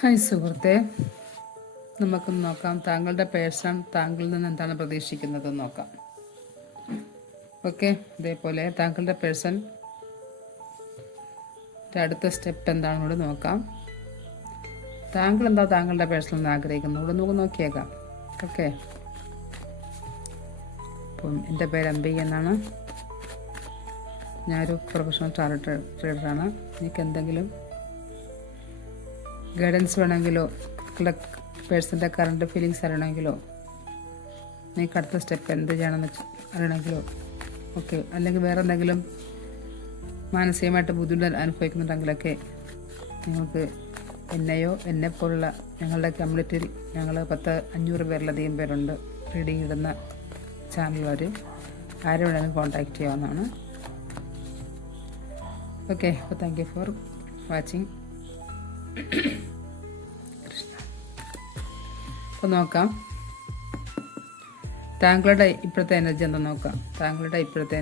Hi സുഹൃത്തെ, നമുക്കൊന്ന് നോക്കാം താങ്കളുടെ പേഴ്സൺ താങ്കളിൽ നിന്ന് എന്താണ് പ്രതീക്ഷിക്കുന്നതെന്ന് നോക്കാം. ഓക്കെ, ഇതേപോലെ താങ്കളുടെ പേഴ്സൺ അടുത്ത സ്റ്റെപ്പ് എന്താണെന്ന് കൂടെ നോക്കാം. താങ്കൾ എന്താ താങ്കളുടെ പേഴ്സണിൽ നിന്ന് ആഗ്രഹിക്കുന്നത് ഇവിടെ നമുക്ക് നോക്കിയേക്കാം. ഓക്കെ, അപ്പം എൻ്റെ പേര് അംബിക എന്നാണ്. ഞാനൊരു പ്രൊഫഷണൽ ടാരറ്റ് ട്രേഡറാണ്. എനിക്ക് എന്തെങ്കിലും ഗൈഡൻസ് വേണമെങ്കിലോ പേഴ്സൻ്റെ കറണ്ട് ഫീലിങ്സ് അറിയണമെങ്കിലോ നിങ്ങൾക്ക് അടുത്ത സ്റ്റെപ്പ് എന്ത് ചെയ്യണമെന്ന് അറിയണമെങ്കിലോ ഓക്കെ, അല്ലെങ്കിൽ വേറെ എന്തെങ്കിലും മാനസികമായിട്ട് ബുദ്ധിമുട്ട് അനുഭവിക്കുന്നുണ്ടെങ്കിലൊക്കെ നിങ്ങൾക്ക് എന്നെയോ എന്നെപ്പോലുള്ള ഞങ്ങളുടെ കമ്മ്യൂണിറ്റിയിൽ ഞങ്ങൾ 500 പേരിലധികം പേരുണ്ട്. റീഡിങ് ഇടുന്ന ചാനലുകാർ ആരും വേണമെങ്കിലും കോൺടാക്റ്റ് ചെയ്യാവുന്നതാണ്. ഓക്കെ, അപ്പോൾ താങ്ക് യു ഫോർ വാച്ചിങ്. അപ്പോൾ നോക്കാം താങ്കളുടെ ഇപ്പോഴത്തെ എനർജി എന്താ നോക്കാം. താങ്കളുടെ ഇപ്പോഴത്തെ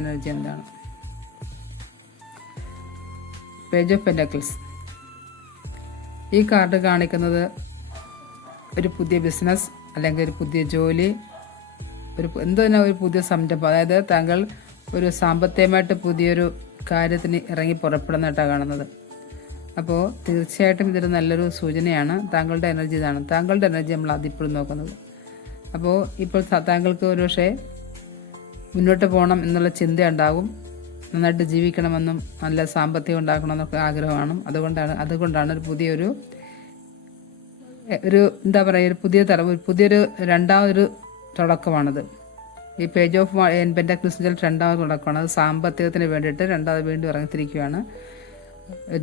എനർജി എന്താണ്? Page of pentacles. ഈ കാർഡ് കാണിക്കുന്നത് ഒരു പുതിയ ബിസിനസ് അല്ലെങ്കിൽ ഒരു പുതിയ ജോലി, ഒരു പുതിയ സംരംഭം. അതായത് താങ്കൾ ഒരു സാമ്പത്തികമായിട്ട് പുതിയൊരു കാര്യത്തിന് ഇറങ്ങി പുറപ്പെടുന്നതായിട്ടാണ് കാണുന്നത്. അപ്പോൾ തീർച്ചയായിട്ടും ഇതൊരു നല്ലൊരു സൂചനയാണ്. താങ്കളുടെ എനർജി ഇതാണ്. താങ്കളുടെ എനർജി നമ്മൾ അതിപ്പോഴും നോക്കുന്നത്. അപ്പോൾ ഇപ്പോൾ താങ്കൾക്ക് ഒരു പക്ഷേ മുന്നോട്ട് പോകണം എന്നുള്ള ചിന്ത ഉണ്ടാകും. നന്നായിട്ട് ജീവിക്കണമെന്നും നല്ല സാമ്പത്തികം ഉണ്ടാക്കണമെന്നൊക്കെ ആഗ്രഹമാണ്. അതുകൊണ്ടാണ് ഒരു പുതിയൊരു എന്താ പറയുക, പുതിയൊരു രണ്ടാമതൊരു തുടക്കമാണത്. ഈ പേജ് ഓഫ് പെന്റക്കിൾസിൽ രണ്ടാമത് തുടക്കമാണ്. അത് സാമ്പത്തികത്തിന് വേണ്ടിയിട്ട് രണ്ടാമത് വീണ്ടും ഇറങ്ങിത്തിരിക്കുകയാണ്.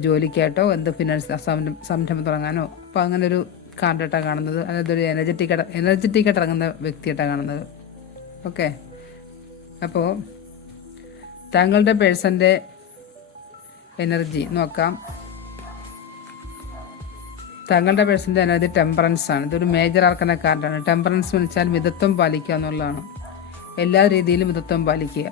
ജോലിക്കായിട്ടോ എന്ത് ഫിനാൻസ് സംരംഭം തുടങ്ങാനോ. അപ്പോൾ അങ്ങനെ ഒരു കാർഡായിട്ടാണ് കാണുന്നത്. അതായത് ഒരു എനർജറ്റിക്കായിട്ട് ഇറങ്ങുന്ന വ്യക്തിയായിട്ടാണ് കാണുന്നത്. ഓക്കെ, അപ്പോൾ താങ്കളുടെ പേഴ്സൻ്റെ എനർജി നോക്കാം. താങ്കളുടെ പേഴ്സൻ്റെ എനർജി ടെമ്പറൻസ് ആണ്. ഇതൊരു മേജർ ആർക്കന കാർഡാണ്. ടെമ്പറൻസ് എന്ന് വെച്ചാൽ മിതത്വം പാലിക്കുക എന്നുള്ളതാണ്. എല്ലാ രീതിയിലും മിതത്വം പാലിക്കുക.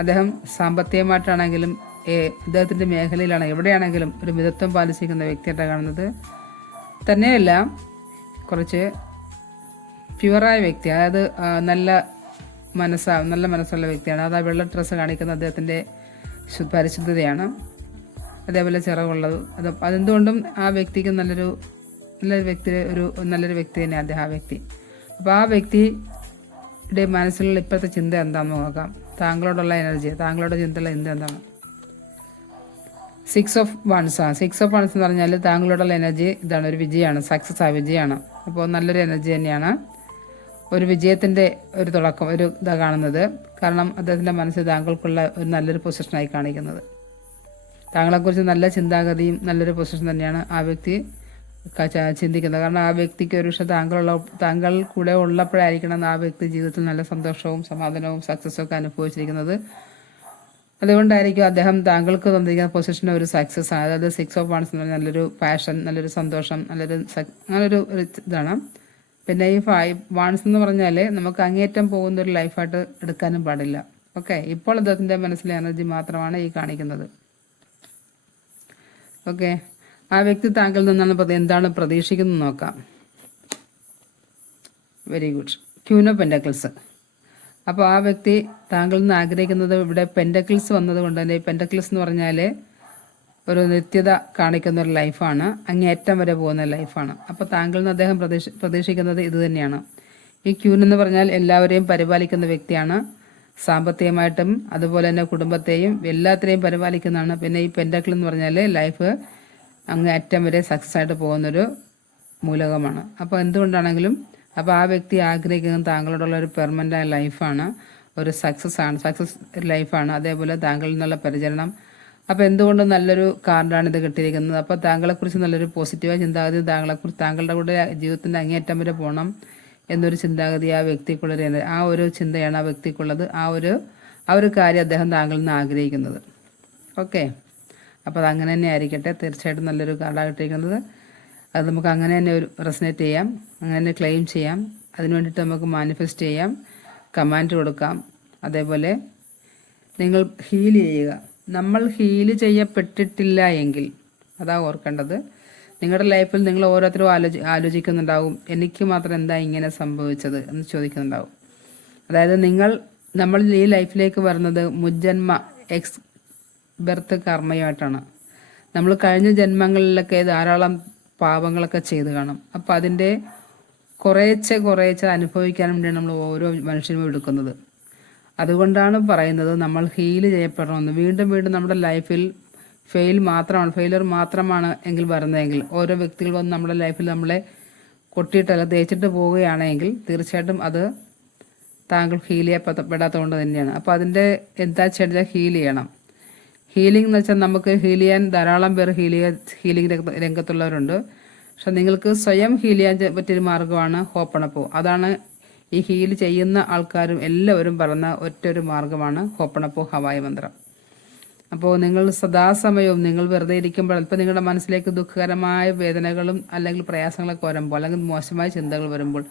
അദ്ദേഹം സാമ്പത്തികമായിട്ടാണെങ്കിലും അദ്ദേഹത്തിൻ്റെ മേഖലയിലാണ് എവിടെയാണെങ്കിലും ഒരു മിതത്വം പാലിച്ചിരിക്കുന്ന വ്യക്തിയായിട്ടാണ് കാണുന്നത്. തന്നെയല്ല കുറച്ച് പ്യുവറായ വ്യക്തി, അതായത് നല്ല മനസ്സുള്ള വ്യക്തിയാണ്. അത് ആ വെള്ള ഡ്രസ്സ് കാണിക്കുന്ന അദ്ദേഹത്തിൻ്റെ പരിശുദ്ധതയാണ്. അതേപോലെ ചിറകുള്ളത്. അതെന്തുകൊണ്ടും ആ വ്യക്തിക്ക് നല്ലൊരു വ്യക്തി തന്നെ അദ്ദേഹം ആ വ്യക്തി. അപ്പോൾ ആ വ്യക്തിയുടെ മനസ്സിലുള്ള ഇപ്പോഴത്തെ ചിന്ത എന്താണെന്ന് നോക്കാം. താങ്കളോടുള്ള എനർജി, താങ്കളുടെ ചിന്തയുള്ള ചിന്ത എന്താണ്? 6 of Wands ആണ്. 6 of Wands എന്ന് പറഞ്ഞാൽ താങ്കളോടുള്ള എനർജി ഇതാണ്, ഒരു വിജയമാണ്, സക്സസ് ആ വിജയമാണ്. അപ്പോൾ നല്ലൊരു എനർജി തന്നെയാണ്. ഒരു വിജയത്തിൻ്റെ ഒരു തുടക്കം, ഒരു ഇതാണ് കാണുന്നത്. കാരണം അദ്ദേഹത്തിൻ്റെ മനസ്സിൽ താങ്കൾക്കുള്ള ഒരു നല്ലൊരു പൊസിഷനായി കാണിക്കുന്നത്. താങ്കളെക്കുറിച്ച് നല്ല ചിന്താഗതിയും നല്ലൊരു പൊസിഷൻ തന്നെയാണ് ആ വ്യക്തി ചിന്തിക്കുന്നത്. കാരണം ആ വ്യക്തിക്ക് ഒരു പക്ഷേ താങ്കൾ കൂടെ ഉള്ളപ്പോഴായിരിക്കണം ആ വ്യക്തി ജീവിതത്തിൽ നല്ല സന്തോഷവും സമാധാനവും സക്സസ്സും ഒക്കെ അനുഭവിച്ചിരിക്കുന്നത്. അതുകൊണ്ടായിരിക്കും അദ്ദേഹം താങ്കൾക്ക് തന്നിരിക്കുന്ന പൊസിഷൻ ഒരു സക്സസ് ആണ്. അതായത് 6 of Wands എന്ന് പറഞ്ഞാൽ നല്ലൊരു പാഷൻ, നല്ലൊരു സന്തോഷം, അങ്ങനൊരു ഇതാണ്. പിന്നെ ഈ 5 Wands എന്ന് പറഞ്ഞാൽ നമുക്ക് അങ്ങേറ്റം പോകുന്ന ഒരു ലൈഫായിട്ട് എടുക്കാനും പാടില്ല. ഓക്കെ, ഇപ്പോൾ അദ്ദേഹത്തിൻ്റെ മനസ്സിലെ എനർജി മാത്രമാണ് ഈ കാണിക്കുന്നത്. ഓക്കെ, ആ വ്യക്തി താങ്കളിൽ നിന്നാണ് എന്താണ് പ്രതീക്ഷിക്കുന്നത് നോക്കാം. Very good. Queen of pentacles. അപ്പോൾ ആ വ്യക്തി താങ്കളിൽ നിന്ന് ആഗ്രഹിക്കുന്നത്, ഇവിടെ പെന്റക്കിൾസ് വന്നതുകൊണ്ട് തന്നെ പെന്റക്കിൾസ് എന്ന് പറഞ്ഞാൽ ഒരു നിത്യത കാണിക്കുന്ന ഒരു ലൈഫാണ്, അങ്ങേയറ്റം വരെ പോകുന്ന ലൈഫാണ്. അപ്പോൾ താങ്കളിൽ നിന്ന് അദ്ദേഹം പ്രതീക്ഷിക്കുന്നത് ഇത് തന്നെയാണ്. ഈ ക്യൂൻ എന്ന് പറഞ്ഞാൽ എല്ലാവരെയും പരിപാലിക്കുന്ന വ്യക്തിയാണ്. സാമ്പത്തികമായിട്ടും അതുപോലെ തന്നെ കുടുംബത്തെയും എല്ലാത്തിനെയും പരിപാലിക്കുന്നതാണ്. പിന്നെ ഈ പെന്റക്കിൾ എന്ന് പറഞ്ഞാൽ ലൈഫ് അങ്ങേയറ്റം വരെ സക്സസ് ആയിട്ട് പോകുന്നൊരു മൂലകമാണ്. അപ്പോൾ എന്തുകൊണ്ടാണെങ്കിലും അപ്പോൾ ആ വ്യക്തി ആഗ്രഹിക്കുന്നത് താങ്കളോടുള്ള ഒരു പെർമനൻ്റായ ലൈഫാണ്, ഒരു സക്സസ് ലൈഫാണ്. അതേപോലെ താങ്കളിൽ നിന്നുള്ള പരിചരണം. അപ്പോൾ എന്തുകൊണ്ടും നല്ലൊരു കാർഡാണ് ഇത് കിട്ടിയിരിക്കുന്നത്. അപ്പോൾ താങ്കളെക്കുറിച്ച് നല്ലൊരു പോസിറ്റീവായ ചിന്താഗതി, താങ്കളുടെ കൂടെ ജീവിതത്തിൻ്റെ അങ്ങേയറ്റം വരെ പോകണം എന്നൊരു ചിന്താഗതി ആ വ്യക്തിക്കുള്ളൊരു ആ ഒരു ചിന്തയാണ് ആ വ്യക്തിക്കുള്ളത്. ആ ഒരു കാര്യം അദ്ദേഹം താങ്കളിൽ നിന്ന് ആഗ്രഹിക്കുന്നത്. ഓക്കെ, അപ്പോൾ അത് അങ്ങനെ തന്നെ ആയിരിക്കട്ടെ. തീർച്ചയായിട്ടും നല്ലൊരു കാർഡാണ് കിട്ടിയിരിക്കുന്നത്. അത് നമുക്ക് അങ്ങനെ തന്നെ ഒരു റെസനേറ്റ് ചെയ്യാം, അങ്ങനെ തന്നെ ക്ലെയിം ചെയ്യാം. അതിന് വേണ്ടിയിട്ട് നമുക്ക് മാനിഫെസ്റ്റ് ചെയ്യാം, കമാൻഡ് കൊടുക്കാം. അതേപോലെ നിങ്ങൾ ഹീൽ ചെയ്യുക. നമ്മൾ ഹീല് ചെയ്യപ്പെട്ടിട്ടില്ല എങ്കിൽ, അതാ ഓർക്കേണ്ടത്. നിങ്ങളുടെ ലൈഫിൽ നിങ്ങൾ ഓരോരുത്തരും ആലോചിക്കുന്നുണ്ടാവും, എനിക്ക് മാത്രം എന്താ ഇങ്ങനെ സംഭവിച്ചത് എന്ന് ചോദിക്കുന്നുണ്ടാവും. അതായത് നമ്മൾ ഈ ലൈഫിലേക്ക് വരുന്നത് മുജ്ജന്മ എക്സ് ബർത്ത് കർമ്മയായിട്ടാണ്. നമ്മൾ കഴിഞ്ഞ ജന്മങ്ങളിലൊക്കെ ധാരാളം പാപങ്ങളൊക്കെ ചെയ്ത് കാണും. അപ്പം അതിൻ്റെ കുറേശ്ശെ അനുഭവിക്കാൻ വേണ്ടിയാണ് നമ്മൾ ഓരോ മനുഷ്യരും എടുക്കുന്നത്. അതുകൊണ്ടാണ് പറയുന്നത് നമ്മൾ ഹീല് ചെയ്യപ്പെടണമെന്ന്. വീണ്ടും നമ്മുടെ ലൈഫിൽ ഫെയിലർ മാത്രമാണ് എങ്കിൽ വരുന്നതെങ്കിൽ, ഓരോ വ്യക്തികൾ വന്ന് നമ്മുടെ ലൈഫിൽ നമ്മളെ കൊട്ടിയിട്ടല്ല തേച്ചിട്ട് പോവുകയാണെങ്കിൽ തീർച്ചയായിട്ടും അത് താങ്കൾ ഹീൽ ചെയ്യപ്പെടാത്തതുകൊണ്ട് തന്നെയാണ്. അപ്പോൾ അതിൻ്റെ എന്താ ചെയ്താൽ ഹീൽ ചെയ്യണം. ഹീലിംഗ് എന്ന് വെച്ചാൽ നമുക്ക് ഹീൽ ചെയ്യാൻ ധാരാളം പേർ ഹീലിംഗ് രംഗത്തുള്ളവരുണ്ട്. പക്ഷെ നിങ്ങൾക്ക് സ്വയം ഹീൽ ചെയ്യാൻ പറ്റിയൊരു മാർഗ്ഗമാണ് ഹോപ്പണപ്പോ. അതാണ് ഈ ഹീൽ ചെയ്യുന്ന ആൾക്കാരും എല്ലാവരും പറയുന്ന ഒറ്റൊരു മാർഗ്ഗമാണ് ഹോപ്പണപ്പോ ഹവായ മന്ത്രം. അപ്പോൾ നിങ്ങൾ സദാസമയവും നിങ്ങൾ വെറുതെ ഇരിക്കുമ്പോൾ അല്പം നിങ്ങളുടെ മനസ്സിലേക്ക് ദുഃഖകരമായ വേദനകളും അല്ലെങ്കിൽ പ്രയാസങ്ങളൊക്കെ വരുമ്പോൾ, അല്ലെങ്കിൽ മോശമായ ചിന്തകൾ വരുമ്പോൾ,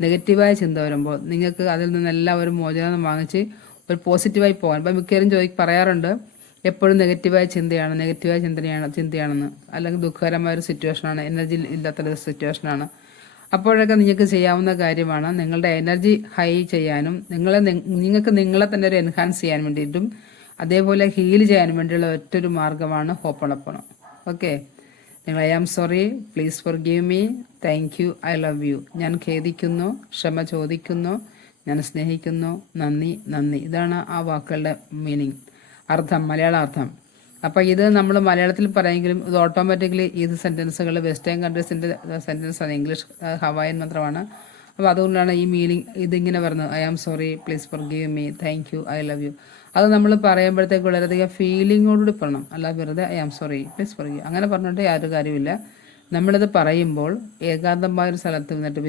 നെഗറ്റീവായ ചിന്ത വരുമ്പോൾ, നിങ്ങൾക്ക് അതിൽ നിന്നെല്ലാം ഒരു മോചനം വാങ്ങിച്ച് ഒരു പോസിറ്റീവായി പോകാൻ. ഇപ്പം മിക്കവരും പറയാറുണ്ട് എപ്പോഴും നെഗറ്റീവായ ചിന്തയാണെന്ന്, അല്ലെങ്കിൽ ദുഃഖകരമായ ഒരു സിറ്റുവേഷനാണ്, എനർജി ഇല്ലാത്തൊരു സിറ്റുവേഷനാണ്. അപ്പോഴൊക്കെ നിങ്ങൾക്ക് ചെയ്യാവുന്ന കാര്യമാണ് നിങ്ങളുടെ എനർജി ഹൈ ചെയ്യാനും നിങ്ങൾക്ക് നിങ്ങളെ തന്നെ ഒരു എൻഹാൻസ് ചെയ്യാൻ വേണ്ടിയിട്ടും അതേപോലെ ഹീൽ ചെയ്യാൻ വേണ്ടിയുള്ള ഒറ്റൊരു മാർഗ്ഗമാണ് ഹോപ്പണപ്പണം. ഓക്കെ, നിങ്ങൾ I am sorry, please forgive me, thank you, I love you. ഞാൻ ഖേദിക്കുന്നു, ക്ഷമ ചോദിക്കുന്നു, ഞാൻ സ്നേഹിക്കുന്നു, നന്ദി. ഇതാണ് ആ വാക്കുകളുടെ മീനിങ്, മലയാള അർത്ഥം. അപ്പോൾ ഇത് നമ്മൾ മലയാളത്തിൽ പറയുമെങ്കിലും ഇത് ഓട്ടോമാറ്റിക്കലി ഇത് സെൻറ്റൻസുകൾ വെസ്റ്റേൺ കൺട്രീസിൻ്റെ സെൻറ്റൻസാണ്, ഇംഗ്ലീഷ് ഹവായൻ മന്ത്രമാണ്. അപ്പോൾ അതുകൊണ്ടാണ് ഈ മീനിങ് ഇതിങ്ങനെ വരുന്നത്. I am sorry, please forgive me, thank you, I love you. അത് നമ്മൾ പറയുമ്പോഴത്തേക്ക് വളരെയധികം ഫീലിങ്ങോടുകൂടി പറയണം. അല്ല വെറുതെ I am sorry, please forgive അങ്ങനെ പറഞ്ഞിട്ട് യാതൊരു കാര്യമില്ല. നമ്മളിത് പറയുമ്പോൾ ഏകാന്തമായൊരു സ്ഥലത്ത് നിന്നിട്ട്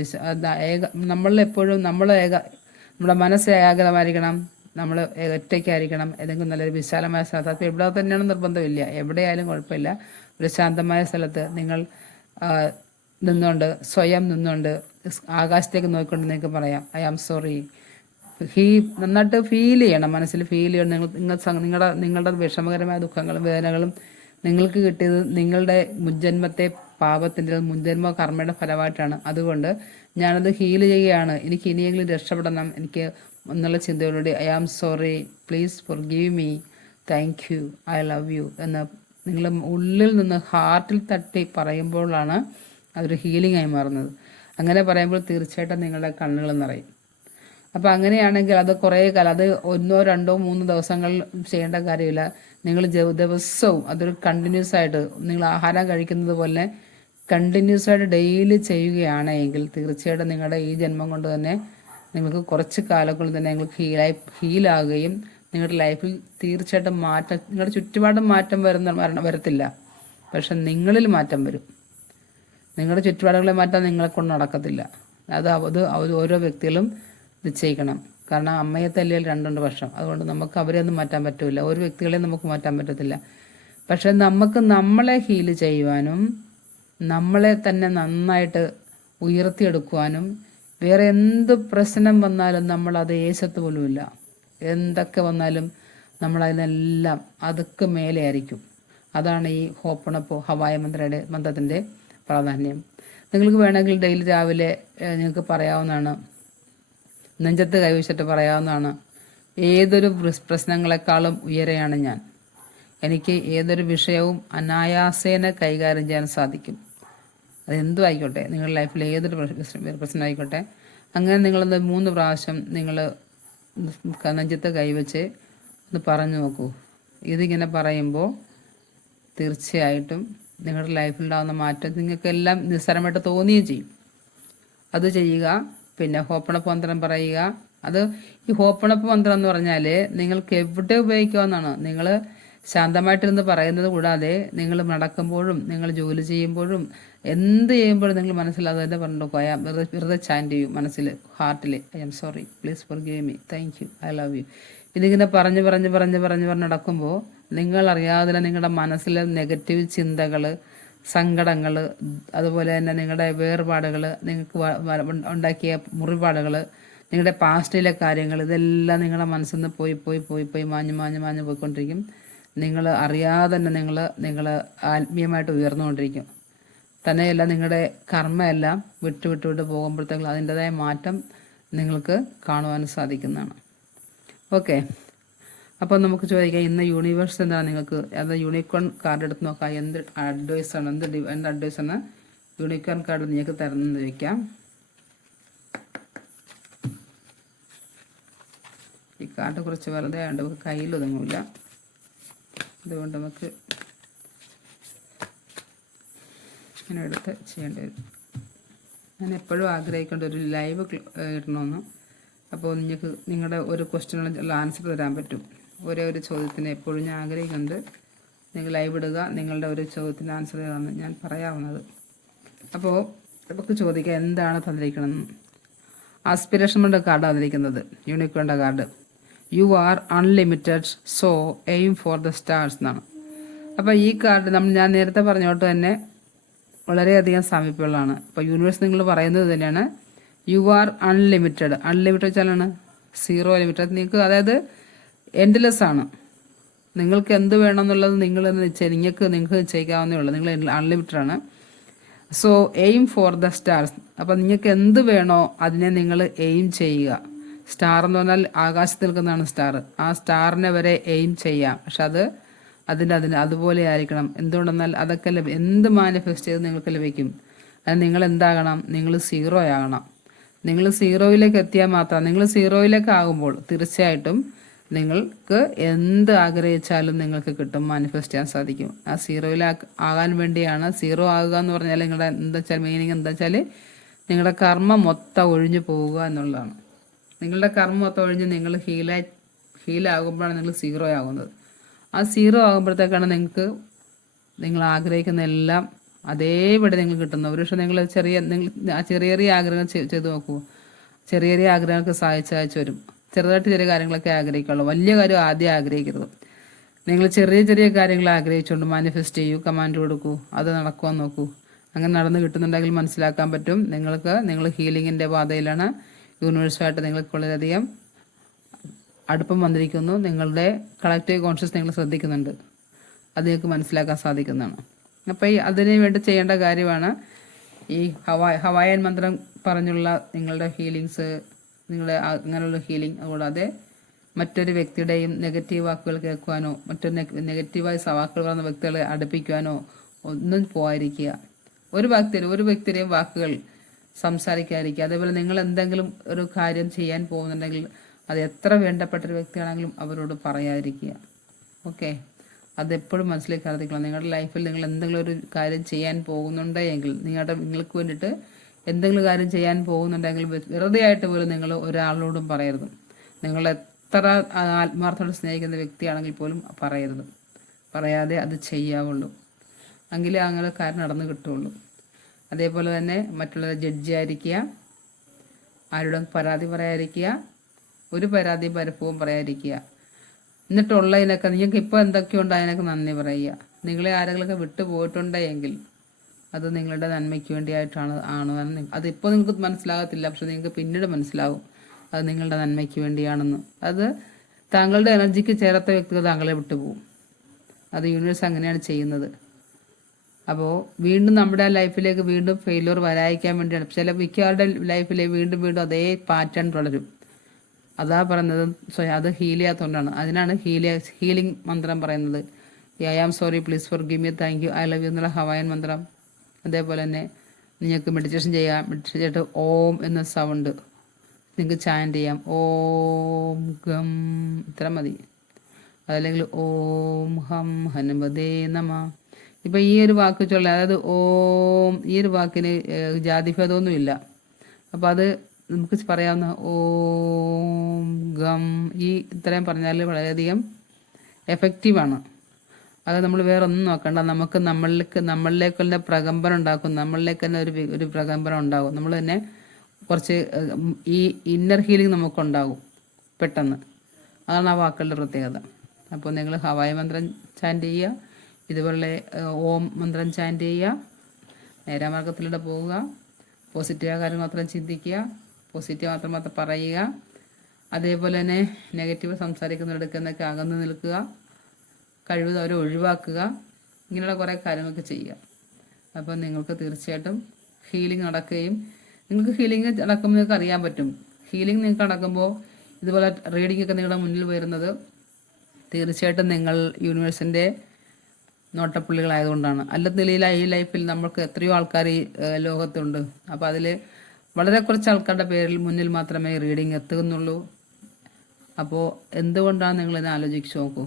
നമ്മളെപ്പോഴും നമ്മുടെ മനസ്സ് ഏകാഗ്രമായിരിക്കണം, നമ്മൾ ഒറ്റയ്ക്കായിരിക്കണം, ഏതെങ്കിലും നല്ലൊരു വിശാലമായ സ്ഥലത്ത്. അപ്പോൾ ഇവിടെ തന്നെയാണ് നിർബന്ധമില്ല, എവിടെയായാലും കുഴപ്പമില്ല. ഒരു ശാന്തമായ സ്ഥലത്ത് നിങ്ങൾ സ്വയം നിന്നുകൊണ്ട് ആകാശത്തേക്ക് നോക്കിക്കൊണ്ട് നിങ്ങൾക്ക് പറയാം ഐ ആം സോറി. നന്നായിട്ട് ഫീൽ ചെയ്യണം, മനസ്സിൽ ഫീൽ ചെയ്യണം. നിങ്ങളുടെ വിഷമകരമായ ദുഃഖങ്ങളും വേദനകളും നിങ്ങൾക്ക് കിട്ടിയത് നിങ്ങളുടെ മുജ്ജന്മത്തെ പാപത്തിൻ്റെ മുൻജന്മ കർമ്മയുടെ ഫലമായിട്ടാണ്. അതുകൊണ്ട് ഞാനത് ഹീൽ ചെയ്യുകയാണ്, എനിക്ക് ഇനിയെങ്കിലും രക്ഷപ്പെടണം എനിക്ക് എന്നുള്ള ചിന്തയോടുകൂടി I am sorry, please forgive me, thank you, I love you എന്ന് നിങ്ങൾ ഉള്ളിൽ നിന്ന് ഹാർട്ടിൽ തട്ടി പറയുമ്പോഴാണ് അതൊരു ഹീലിംഗ് ആയി മാറുന്നത്. അങ്ങനെ പറയുമ്പോൾ തീർച്ചയായിട്ടും നിങ്ങളുടെ കണ്ണുകൾ നിറയും. അപ്പോൾ അങ്ങനെയാണെങ്കിൽ അത് കുറേ കാലം, അത് 1, 2, 3 ദിവസങ്ങൾ ചെയ്യേണ്ട കാര്യമില്ല. നിങ്ങൾ ദിവസവും അതൊരു കണ്ടിന്യൂസ് ആയിട്ട് നിങ്ങൾ ആഹാരം കഴിക്കുന്നത് പോലെ കണ്ടിന്യൂസ് ആയിട്ട് ഡെയിലി ചെയ്യുകയാണെങ്കിൽ തീർച്ചയായിട്ടും നിങ്ങളുടെ ഈ ജന്മം കൊണ്ട് തന്നെ നിങ്ങൾക്ക് കുറച്ച് കാലം കൊണ്ട് തന്നെ നിങ്ങൾക്ക് ഹീലാകുകയും നിങ്ങളുടെ ലൈഫിൽ തീർച്ചയായിട്ടും നിങ്ങളുടെ ചുറ്റുപാടും മാറ്റം വരത്തില്ല, പക്ഷെ നിങ്ങളിൽ മാറ്റം വരും. നിങ്ങളുടെ ചുറ്റുപാടുകളെ മാറ്റാൻ നിങ്ങളെ കൊണ്ട് നടക്കത്തില്ല. അത് ഓരോ വ്യക്തികളും നിശ്ചയിക്കണം. കാരണം അമ്മയെ തല്ലിയാൽ 2 വർഷം, അതുകൊണ്ട് നമുക്ക് അവരെയൊന്നും മാറ്റാൻ പറ്റില്ല, ഒരു വ്യക്തികളെയും നമുക്ക് മാറ്റാൻ പറ്റത്തില്ല. പക്ഷെ നമുക്ക് നമ്മളെ ഹീല് ചെയ്യുവാനും നമ്മളെ തന്നെ നന്നായിട്ട് ഉയർത്തിയെടുക്കുവാനും വേറെ എന്ത് പ്രശ്നം വന്നാലും നമ്മൾ അത് ഏശത്ത് പോലുമില്ല. എന്തൊക്കെ വന്നാലും നമ്മളതിനെല്ലാം അതൊക്കെ മേലെ ആയിരിക്കും. അതാണ് ഈ ഹോപ്പണപ്പോ ഹവായ മന്ത്രത്തിൻ്റെ പ്രാധാന്യം. നിങ്ങൾക്ക് വേണമെങ്കിൽ ഡെയിലി രാവിലെ നിങ്ങൾക്ക് പറയാവുന്നതാണ്, നെഞ്ചത്ത് കൈവച്ചിട്ട് പറയാവുന്നതാണ്, ഏതൊരു പ്രശ്നങ്ങളെക്കാളും ഉയരെയാണ് ഞാൻ. എനിക്ക് ഏതൊരു വിഷയവും അനായാസേന കൈകാര്യം ചെയ്യാൻ സാധിക്കും. അതെന്തും ആയിക്കോട്ടെ, നിങ്ങളുടെ ലൈഫിൽ ഏതൊരു പ്രശ്നമായിക്കോട്ടെ. അങ്ങനെ നിങ്ങളത് 3 പ്രാവശ്യം നിങ്ങൾ നെഞ്ചത്ത് കൈവച്ച് ഒന്ന് പറഞ്ഞു നോക്കൂ. ഇതിങ്ങനെ പറയുമ്പോൾ തീർച്ചയായിട്ടും നിങ്ങളുടെ ലൈഫിലുണ്ടാകുന്ന മാറ്റം നിങ്ങൾക്കെല്ലാം നിസ്സാരമായിട്ട് തോന്നുകയും ചെയ്യും. അത് ചെയ്യുക. പിന്നെ ഹോപ്പണപ്പ് മന്ത്രം പറയുക. ഈ ഹോപ്പണപ്പ് മന്ത്രം എന്ന് പറഞ്ഞാൽ നിങ്ങൾക്ക് എവിടെ ഉപയോഗിക്കാവുന്നതാണ്. നിങ്ങൾ ശാന്തമായിട്ടിരുന്ന് പറയുന്നത് കൂടാതെ നിങ്ങൾ നടക്കുമ്പോഴും നിങ്ങൾ ജോലി ചെയ്യുമ്പോഴും എന്ത് ചെയ്യുമ്പോഴും നിങ്ങൾ മനസ്സിൽ അത് തന്നെ പറഞ്ഞു വെറുതെ ചാൻറ്റ് ചെയ്യും മനസ്സിൽ, ഹാർട്ടിൽ I am sorry, please forgive me, thank you, I love you. ഇതിങ്ങനെ പറഞ്ഞ് നടക്കുമ്പോൾ നിങ്ങളറിയാതെ നിങ്ങളുടെ മനസ്സിലെ നെഗറ്റീവ് ചിന്തകൾ, സങ്കടങ്ങൾ, അതുപോലെ തന്നെ നിങ്ങളുടെ വേർപാടുകൾ, നിങ്ങൾക്ക് ഉണ്ടാക്കിയ മുറിപാടുകൾ, നിങ്ങളുടെ പാസ്റ്റിലെ കാര്യങ്ങൾ, ഇതെല്ലാം നിങ്ങളുടെ മനസ്സിൽ നിന്ന് പോയി മാഞ്ഞ് പോയിക്കൊണ്ടിരിക്കും. നിങ്ങൾ അറിയാതെ തന്നെ നിങ്ങൾ ആത്മീയമായിട്ട് ഉയർന്നുകൊണ്ടിരിക്കും. തന്നെയല്ല നിങ്ങളുടെ കർമ്മയെല്ലാം വിട്ട് പോകുമ്പോഴത്തേക്കും അതിൻ്റെതായ മാറ്റം നിങ്ങൾക്ക് കാണുവാൻ സാധിക്കുന്നതാണ്. ഓക്കെ, അപ്പോൾ നമുക്ക് ചോദിക്കാം, ഇന്ന് യൂണിവേഴ്സ് എന്താണ് നിങ്ങൾക്ക് അത് യൂണിക്കോൺ കാർഡ് എടുത്ത് നോക്കാം. എന്ത് അഡ്വൈസാണ് എന്ത് അഡ്വൈസാണ് യൂണിക്കോൺ കാർഡ് നിങ്ങൾക്ക് തരുന്നതെന്ന് ചോദിക്കാം. ഈ കാർഡ് കുറച്ച് വെറുതെ ആയതുകൊണ്ട് നമുക്ക് കയ്യിലൊതുങ്ങില്ല, അതുകൊണ്ട് നമുക്ക് ഇങ്ങനെ എടുത്ത് ചെയ്യേണ്ടി വരും. ഞാൻ എപ്പോഴും ആഗ്രഹിക്കേണ്ട ഒരു ലൈവ് ഇടണമെന്ന്. അപ്പോൾ നിങ്ങളുടെ ഒരു ക്വസ്റ്റ്യനുള്ള ആൻസർ തരാൻ പറ്റും. ഒരേ ഒരു ചോദ്യത്തിന് എപ്പോഴും ഞാൻ ആഗ്രഹിക്കുന്നുണ്ട് നിങ്ങൾ ലൈവ് ഇടുക, നിങ്ങളുടെ ഒരു ചോദ്യത്തിന് ആൻസർ ചെയ്യാമെന്ന് ഞാൻ പറയാവുന്നത്. അപ്പോൾ നമുക്ക് ചോദിക്കാം എന്താണ് തന്നിരിക്കണമെന്ന്. ആസ്പിറേഷൻ്റെ കാർഡാണ് തന്നിരിക്കുന്നത്, യൂണിക്കോണിൻ്റെ card. You are unlimited, so aim for the stars എന്നാണ്. അപ്പോൾ ഈ കാർഡ് ഞാൻ നേരത്തെ പറഞ്ഞോട്ട് തന്നെ വളരെയധികം സാമീപ്യമുള്ളതാണ്. അപ്പോൾ യൂണിവേഴ്സ് നിങ്ങൾ പറയുന്നത് തന്നെയാണ്, യു ആർ അൺലിമിറ്റഡ്. അൺലിമിറ്റഡ് വെച്ചാലാണ് സീറോ ലിമിറ്റഡ്. നിങ്ങൾക്ക് അതായത് എൻഡ്ലെസ് ആണ്. നിങ്ങൾക്ക് എന്ത് വേണമെന്നുള്ളത് നിങ്ങൾക്ക് ചെയ്യാവുന്നേ ഉള്ളൂ. നിങ്ങൾ അൺലിമിറ്റഡ് ആണ്. So aim for the stars. അപ്പം നിങ്ങൾക്ക് എന്ത് വേണോ അതിനെ നിങ്ങൾ എയിം ചെയ്യുക. സ്റ്റാർ എന്ന് പറഞ്ഞാൽ ആകാശത്ത് നിൽക്കുന്നതാണ് സ്റ്റാർ. ആ സ്റ്റാറിനെ വരെ എയിം ചെയ്യാം. പക്ഷെ അതിന് അതുപോലെ ആയിരിക്കണം. എന്തുകൊണ്ടെന്നാൽ അതൊക്കെ എന്ത് മാനിഫെസ്റ്റ് ചെയ്ത് നിങ്ങൾക്ക് ലഭിക്കും. അത് നിങ്ങൾ എന്താകണം, നിങ്ങൾ സീറോ ആകണം. നിങ്ങൾ സീറോയിലേക്ക് എത്തിയാൽ മാത്രം, നിങ്ങൾ സീറോയിലേക്ക് ആകുമ്പോൾ തീർച്ചയായിട്ടും നിങ്ങൾക്ക് എന്ത് ആഗ്രഹിച്ചാലും നിങ്ങൾക്ക് കിട്ടും, മാനിഫെസ്റ്റ് ചെയ്യാൻ സാധിക്കും. ആ ആകാൻ വേണ്ടിയാണ്. സീറോ ആകുക എന്ന് പറഞ്ഞാൽ നിങ്ങളുടെ മീനിങ് എന്താ വെച്ചാൽ നിങ്ങളുടെ കർമ്മം മൊത്തം ഒഴിഞ്ഞു പോവുക എന്നുള്ളതാണ്. നിങ്ങളുടെ കർമ്മം മൊത്തം ഒഴിഞ്ഞ് നിങ്ങൾ ഹീലാകുമ്പോഴാണ് നിങ്ങൾ സീറോ ആകുന്നത്. ആ സീറോ ആകുമ്പോഴത്തേക്കാണ് നിങ്ങൾ ആഗ്രഹിക്കുന്ന എല്ലാം അതേപടി നിങ്ങൾ കിട്ടുന്നത്. ഒരു പക്ഷേ നിങ്ങൾ ചെറിയ ആഗ്രഹങ്ങൾ ചെയ്തു നോക്കൂ. ചെറിയ ആഗ്രഹങ്ങൾക്ക് സാധിച്ചു വരും. ചെറിയ കാര്യങ്ങളൊക്കെ ആഗ്രഹിക്കുള്ളൂ, വലിയ കാര്യം ആദ്യം ആഗ്രഹിക്കരുത്. നിങ്ങൾ ചെറിയ കാര്യങ്ങൾ ആഗ്രഹിച്ചുകൊണ്ട് മാനിഫെസ്റ്റ് ചെയ്യൂ, കമാൻഡ് കൊടുക്കൂ, അത് നടക്കുവാൻ നോക്കൂ. അങ്ങനെ നടന്ന് കിട്ടുന്നുണ്ടെങ്കിൽ മനസ്സിലാക്കാൻ പറ്റും നിങ്ങൾ ഹീലിങ്ങിൻ്റെ പാതയിലാണ്. യൂണിവേഴ്സുമായിട്ട് നിങ്ങൾക്ക് വളരെയധികം അടുപ്പം വന്നിരിക്കുന്നു. നിങ്ങളുടെ കളക്റ്റീവ് കോൺഷ്യസ് നിങ്ങൾ ശ്രദ്ധിക്കുന്നുണ്ട്, അത് നിങ്ങൾക്ക് മനസ്സിലാക്കാൻ സാധിക്കുന്നതാണ്. അപ്പോൾ അതിന് വേണ്ടി ചെയ്യേണ്ട കാര്യമാണ് ഈ ഹവായൻ മന്ത്രം പറഞ്ഞുള്ള നിങ്ങളുടെ ഹീലിങ്സ്, നിങ്ങളുടെ അങ്ങനെയുള്ള ഹീലിംഗ്. കൂടാതെ മറ്റൊരു വ്യക്തിയുടെയും നെഗറ്റീവ് വാക്കുകൾ കേൾക്കുവാനോ മറ്റൊരു നെഗറ്റീവായ വാക്കുകൾ പറഞ്ഞ വ്യക്തികളെ അടുപ്പിക്കുവാനോ ഒന്നും പോകാതിരിക്കുക. ഒരു വ്യക്തിയുടെയും വാക്കുകൾ സംസാരിക്കാതിരിക്കുക. അതേപോലെ നിങ്ങൾ എന്തെങ്കിലും ഒരു കാര്യം ചെയ്യാൻ പോകുന്നുണ്ടെങ്കിൽ അത് എത്ര വേണ്ടപ്പെട്ടൊരു വ്യക്തിയാണെങ്കിലും അവരോട് പറയാതിരിക്കുക. ഓക്കെ, അതെപ്പോഴും മനസ്സിലേക്ക് അറിയിക്കണം. നിങ്ങളുടെ ലൈഫിൽ നിങ്ങൾ എന്തെങ്കിലും ഒരു കാര്യം ചെയ്യാൻ പോകുന്നുണ്ടെങ്കിൽ നിങ്ങൾക്ക് വേണ്ടിയിട്ട് എന്തെങ്കിലും കാര്യം ചെയ്യാൻ പോകുന്നുണ്ടെങ്കിൽ വെറുതെ ആയിട്ട് പോലും നിങ്ങൾ ഒരാളോടും പറയരുത്. നിങ്ങൾ എത്ര ആത്മാർത്ഥത്തോടെ സ്നേഹിക്കുന്ന വ്യക്തിയാണെങ്കിൽ പോലും പറയരുത്. പറയാതെ അത് ചെയ്യാവുള്ളൂ. എങ്കിലേ അങ്ങനെ കാര്യം നടന്നു കിട്ടുള്ളൂ. അതേപോലെ തന്നെ മറ്റുള്ളവരെ ജഡ്ജിയായിരിക്കുക, ആരോടും പരാതി പറയാതിരിക്കുക, ഒരു പരാതിയും പരിഭവവും പറയാതിരിക്കുക. എന്നിട്ടുള്ളതിനൊക്കെ നിങ്ങൾക്ക് ഇപ്പോൾ എന്തൊക്കെയുണ്ടോ അതിനൊക്കെ നന്ദി പറയുക. നിങ്ങളെ ആരെങ്കിലുമൊക്കെ വിട്ടു പോയിട്ടുണ്ടെങ്കിൽ അത് നിങ്ങളുടെ നന്മയ്ക്ക് വേണ്ടിയായിട്ടാണ് അതിപ്പോൾ നിങ്ങൾക്ക് മനസ്സിലാകത്തില്ല, പക്ഷെ നിങ്ങൾക്ക് പിന്നീട് മനസ്സിലാവും അത് നിങ്ങളുടെ നന്മയ്ക്ക് വേണ്ടിയാണെന്ന്. അത് താങ്കളുടെ എനർജിക്ക് ചേരാത്ത വ്യക്തികൾ താങ്കളെ വിട്ടുപോകും. അത് യൂണിവേഴ്സ് അങ്ങനെയാണ് ചെയ്യുന്നത്. അപ്പോൾ വീണ്ടും നമ്മുടെ ലൈഫിലേക്ക് വീണ്ടും ഫെയിലിയർ വരാതിരിക്കാൻ വേണ്ടിയാണ് മിക്കവാറുടെ ലൈഫിൽ വീണ്ടും അതേ പാറ്റേൺ തുടരും. അതാ പറയുന്നത്. അത് ഹീൽ ചെയ്യാത്തതുകൊണ്ടാണ്. അതിനാണ് ഹീലിംഗ് മന്ത്രം പറയുന്നത്. I am sorry, please forgive me, thank you, I love you എന്നുള്ള ഹവായൻ മന്ത്രം. അതേപോലെ തന്നെ നിങ്ങൾക്ക് മെഡിറ്റേഷൻ ചെയ്യാം. മെഡിറ്റേഷൻ ചെയ്തിട്ട് ഓം എന്ന സൗണ്ട് നിങ്ങൾക്ക് ചാൻറ്റ് ചെയ്യാം. ഓം ഗം, ഇത്ര മതി. അതല്ലെങ്കിൽ ഓം ഹം ഹനുമതേ നമ. ഇപ്പം ഈ ഒരു വാക്ക് ചൊല്ല, അതായത് ഓം, ഈ ഒരു വാക്കിന് ജാതിഭേദമൊന്നുമില്ല. അപ്പോൾ അത് നമുക്ക് പറയാവുന്ന ഓം ഗം, ഈ ഇത്രയും പറഞ്ഞാൽ വളരെയധികം എഫക്റ്റീവാണ്. അത് നമ്മൾ വേറെ ഒന്നും നോക്കണ്ട. നമുക്ക് നമ്മളിലേക്ക് തന്നെ പ്രകമ്പനം ഉണ്ടാക്കും. നമ്മളിലേക്ക് തന്നെ ഒരു പ്രകമ്പനം ഉണ്ടാകും. നമ്മൾ തന്നെ കുറച്ച് ഈ ഇന്നർ ഹീലിംഗ് നമുക്കുണ്ടാകും പെട്ടെന്ന്. അതാണ് ആ വാക്കുകളുടെ പ്രത്യേകത. അപ്പോൾ നിങ്ങൾ ഹവായ് മന്ത്രം ചാൻറ്റ് ചെയ്യുക, ഇതുപോലെ ഓം മന്ത്രം ചാൻറ്റ് ചെയ്യുക, നേരാമാർഗത്തിലൂടെ പോവുക, പോസിറ്റീവായ കാര്യം മാത്രം ചിന്തിക്കുക, പോസിറ്റീവ് മാത്രം പറയുക. അതേപോലെ തന്നെ നെഗറ്റീവ് സംസാരിക്കുന്നവരെടുക്കുന്നൊക്കെ അകന്ന് നിൽക്കുക. കഴിവതും അവരെ ഒഴിവാക്കുക. ഇങ്ങനെയുള്ള കുറേ കാര്യങ്ങളൊക്കെ ചെയ്യുക. അപ്പോൾ നിങ്ങൾക്ക് തീർച്ചയായിട്ടും ഹീലിംഗ് നടക്കുകയും നിങ്ങൾക്ക് ഹീലിംഗ് നടക്കുമ്പോൾ നിങ്ങൾക്ക് അറിയാൻ പറ്റും. ഹീലിംഗ് നിങ്ങൾക്ക് നടക്കുമ്പോൾ ഇതുപോലെ റീഡിംഗ് ഒക്കെ നിങ്ങളുടെ മുന്നിൽ വരുന്നത് തീർച്ചയായിട്ടും നിങ്ങൾ യൂണിവേഴ്സിൻ്റെ നോട്ടപ്പുള്ളികളായതുകൊണ്ടാണ്. അല്ലെന്നില്ല ഈ ലൈഫിൽ നമ്മൾക്ക് എത്രയോ ആൾക്കാർ ഈ ലോകത്തുണ്ട്. അപ്പോൾ അതിൽ വളരെ കുറച്ച് ആൾക്കാരുടെ പേരിൽ മുന്നിൽ മാത്രമേ റീഡിംഗ് എത്തുന്നുള്ളൂ. അപ്പോൾ എന്തുകൊണ്ടാണ് നിങ്ങളിതിനെ ആലോചിച്ച് നോക്കൂ.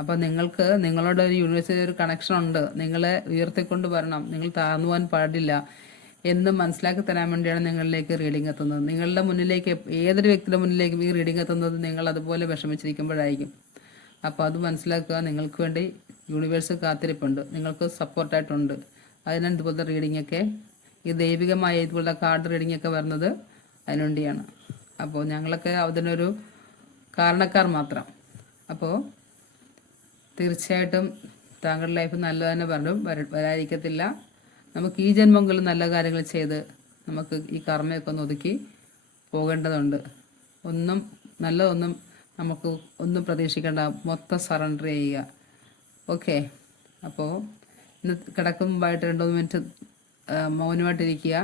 അപ്പോൾ നിങ്ങൾക്ക് നിങ്ങളുടെ ഒരു യൂണിവേഴ്സിറ്റി ഒരു കണക്ഷൻ ഉണ്ട്. നിങ്ങളെ ഉയർത്തിക്കൊണ്ട് വരണം, നിങ്ങൾ താഴ്ന്നു പോകാൻ പാടില്ല എന്ന് മനസ്സിലാക്കി തരാൻ വേണ്ടിയാണ് നിങ്ങളിലേക്ക് റീഡിംഗ് എത്തുന്നത്. നിങ്ങളുടെ മുന്നിലേക്ക് ഏതൊരു വ്യക്തിയുടെ മുന്നിലേക്കും ഈ റീഡിംഗ് എത്തുന്നത് നിങ്ങൾ അതുപോലെ വിഷമിച്ചിരിക്കുമ്പോഴായിരിക്കും. അപ്പോൾ അത് മനസ്സിലാക്കുക. നിങ്ങൾക്ക് വേണ്ടി യൂണിവേഴ്സ് കാത്തിരിപ്പുണ്ട്, നിങ്ങൾക്ക് സപ്പോർട്ടായിട്ടുണ്ട്. അതിനാണ് ഇതുപോലത്തെ റീഡിങ്ങൊക്കെ, ഈ ദൈവികമായ ഇതുപോലത്തെ കാർഡ് റീഡിങ്ങൊക്കെ വരുന്നത് അതിനുവേണ്ടിയാണ്. അപ്പോൾ ഞങ്ങളൊക്കെ അതിനൊരു കാരണക്കാർ മാത്രം. അപ്പോൾ തീർച്ചയായിട്ടും താങ്കളുടെ ലൈഫ് നല്ലത് തന്നെ പറഞ്ഞു വരാതിരിക്കത്തില്ല. നമുക്ക് ഈ ജന്മങ്ങളിൽ നല്ല കാര്യങ്ങൾ ചെയ്ത് നമുക്ക് ഈ കർമ്മയൊക്കെ ഒന്ന് ഒതുക്കി പോകേണ്ടതുണ്ട്. നല്ലതൊന്നും നമുക്ക് ഒന്നും പ്രതീക്ഷിക്കേണ്ട, മൊത്തം സറണ്ടർ ചെയ്യുക. ഓക്കെ. അപ്പോൾ ഇന്ന് കിടക്കുമ്പോഴായിട്ട് 2-3 മിനിറ്റ് മൗനമായിട്ടിരിക്കുക.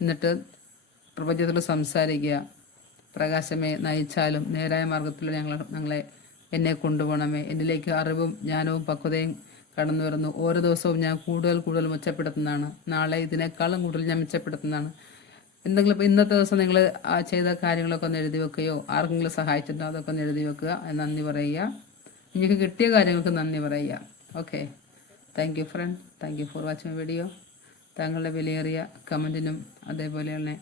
എന്നിട്ട് പ്രപഞ്ചത്തോട് സംസാരിക്കുക. പ്രകാശമേ, നയിച്ചാലും നേരായ മാർഗത്തിൽ എന്നെ കൊണ്ടുപോകണമേ. എന്നിലേക്ക് അറിവും ജ്ഞാനവും പക്വതയും കടന്നു വരുന്നു. ഓരോ ദിവസവും ഞാൻ കൂടുതൽ മെച്ചപ്പെടുത്തുന്നതാണ്. നാളെ ഇതിനേക്കാളും കൂടുതൽ ഞാൻ മെച്ചപ്പെടുത്തുന്നതാണ്. എന്തെങ്കിലും ഇപ്പോൾ ഇന്നത്തെ ദിവസം നിങ്ങൾ ചെയ്ത കാര്യങ്ങളൊക്കെ ഒന്ന് എഴുതി വെക്കുകയോ ആർക്കെങ്കിലും സഹായിച്ചിട്ടുണ്ടോ അതൊക്കെ ഒന്ന് എഴുതി വെക്കുക. നന്ദി പറയുക. നിങ്ങൾക്ക് കിട്ടിയ കാര്യങ്ങൾക്ക് നന്ദി പറയുക. Okay. Thank you front. Thank you for watching video. താങ്കളുടെ വിലയേറിയ കമൻറ്റിനും അതേപോലെ തന്നെ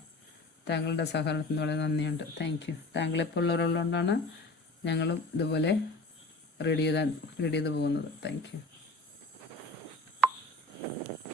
താങ്കളുടെ സഹകരണത്തിന് വളരെ നന്ദിയുണ്ട്. Thank you. താങ്കളെപ്പോലുള്ളവരുള്ളതുകൊണ്ടാണ് ഞങ്ങളും ഇതുപോലെ റീഡ് ചെയ്ത് പോകുന്നത്. Thank you.